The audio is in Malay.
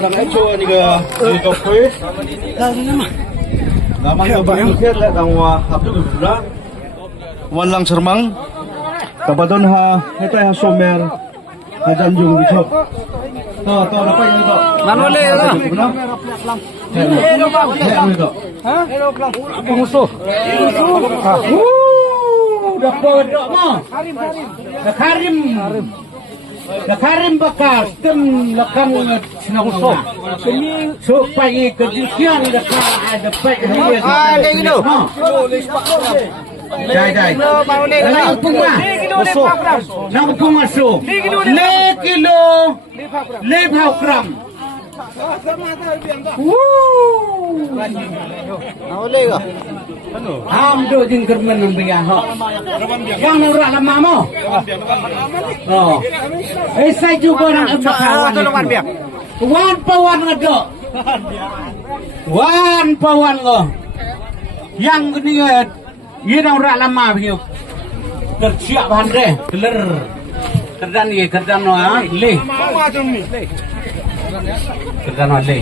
đang ấy cho những cái cà phê. Naman ka ba yung kaya ang hapdo gula? Walang sermang. Kapadon ha, ito ay somer. Hadan yung dito. To dapat yung ito. Manole ito. Ha? Apa musuh? Dapat mo. Karim. Karim bakar tem lakang sinaguso. Supaya kejusian dekat ada baik dia. Ada gitu. Jai. Nang puma. Nang puma so. Le kilo. Le phao gram. Manole ka. Am do jing kermen ng biya ho. Yang nura lama mo. Oh. Saya juga orang bakawan. Tulungan biya. Wan pawan ngado. Wan pawan ngo. Yang gini ye nura lama biyo. Kerja bahan deh. Keler. Kerdan ye kerdan no le. Kerdan no le.